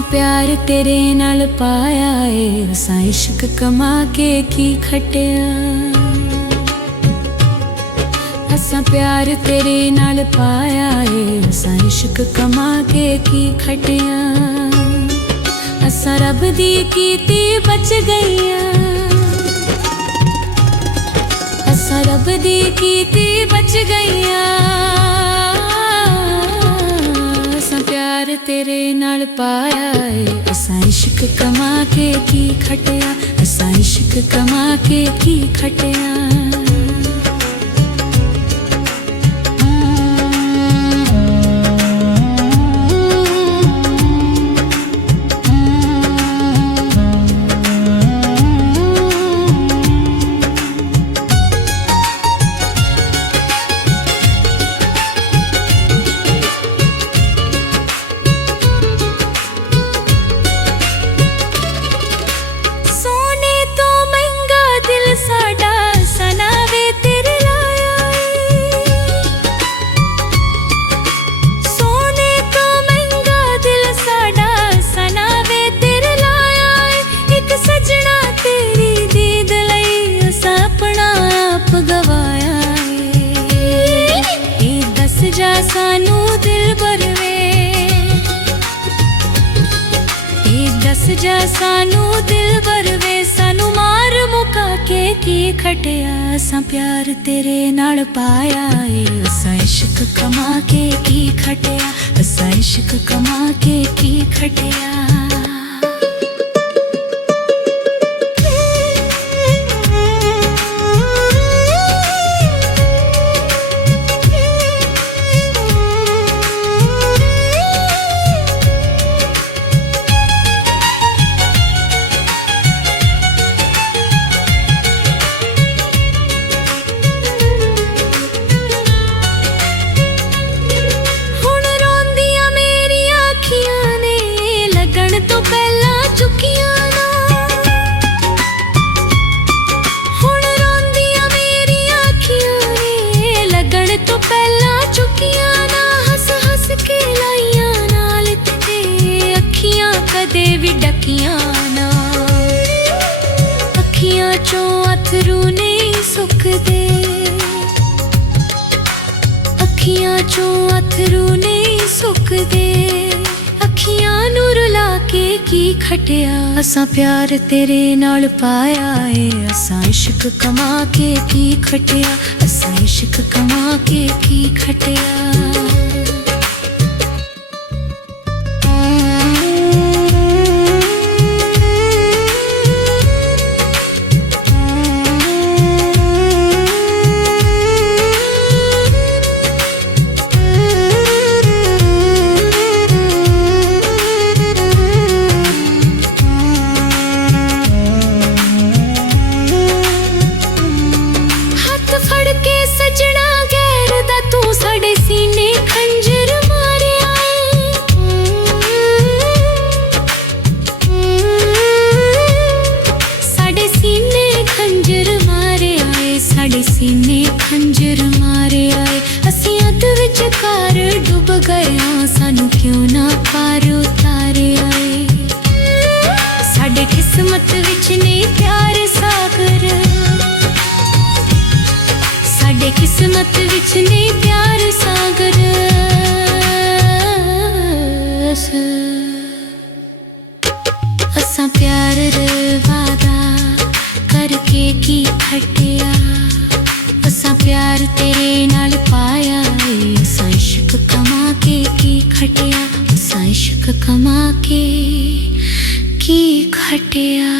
असां प्यार तेरे नाल पाया ए, असां इश्क कमा के की खटिया। असां प्यार तेरे नाल पाया ए, असां इश्क कमा के की खटिया। असां रब दी कीती बच गईयां, असां रब दी कीती बच गईयां। असां प्यार तेरे नाल पाया ए, असां इश्क कमा के की खटिया। असां इश्क कमा के की खटिया। सानू दिल बरवे दस जा सानू दिल बरवे, सानू मार मुका के की खटिया। असां प्यार तेरे नाल पाया ए, असां इश्क कमा के की खटिया। असां इश्क कमा के की खटिया। अखियां चों अथरू नहीं सुकदे, अखियां चों अथरू नहीं सुकदे। अखियां नू रुला के की खटिया। असां प्यार तेरे नाल पाया ए, असां इश्क कमा के की खटिया। असां इश्क कमा के की खटिया। सीने खंजर मारे आए, असीं अध विचकार डुब गए, सानू क्यों ना पार उतारे आए। साडे किस्मत विच ने प्यार सागर, साडे किस्मत विच ने प्यार सागर। असां प्यार वादा करके की खटिया। असां प्यार तेरे नाल पाया ए, असां इश्क कमा के की खटिया। असां इश्क कमा के की खटिया।